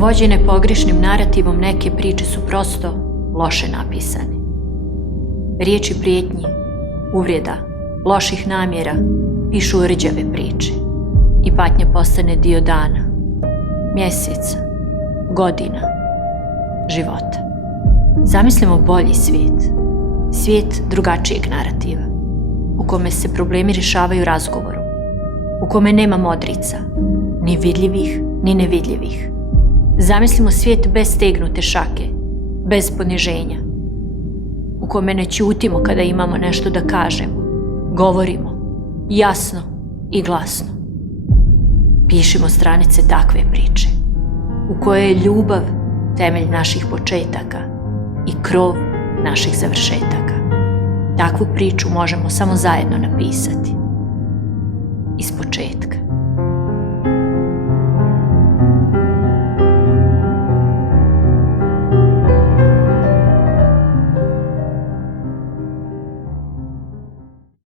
Vođene pogrešnim narativom, neke priče su prosto loše napisane. Riječi prijetnji, uvreda, loših namjera pišu rđave priče i patnja postane dio dana, mjeseca, godina, života. Zamislimo bolji svijet, svijet drugačijeg narativa, u kome se problemi rješavaju razgovorom, u kome nema modrica, ni vidljivih, ni nevidljivih. Zamislimo svijet bez stegnute šake, bez poniženja, u kome ne ćutimo kada imamo nešto da kažemo, govorimo jasno i glasno. Pišimo stranice takve priče, u kojoj je ljubav temelj naših početaka i krov naših završetaka. Takvu priču možemo samo zajedno napisati, iz početka.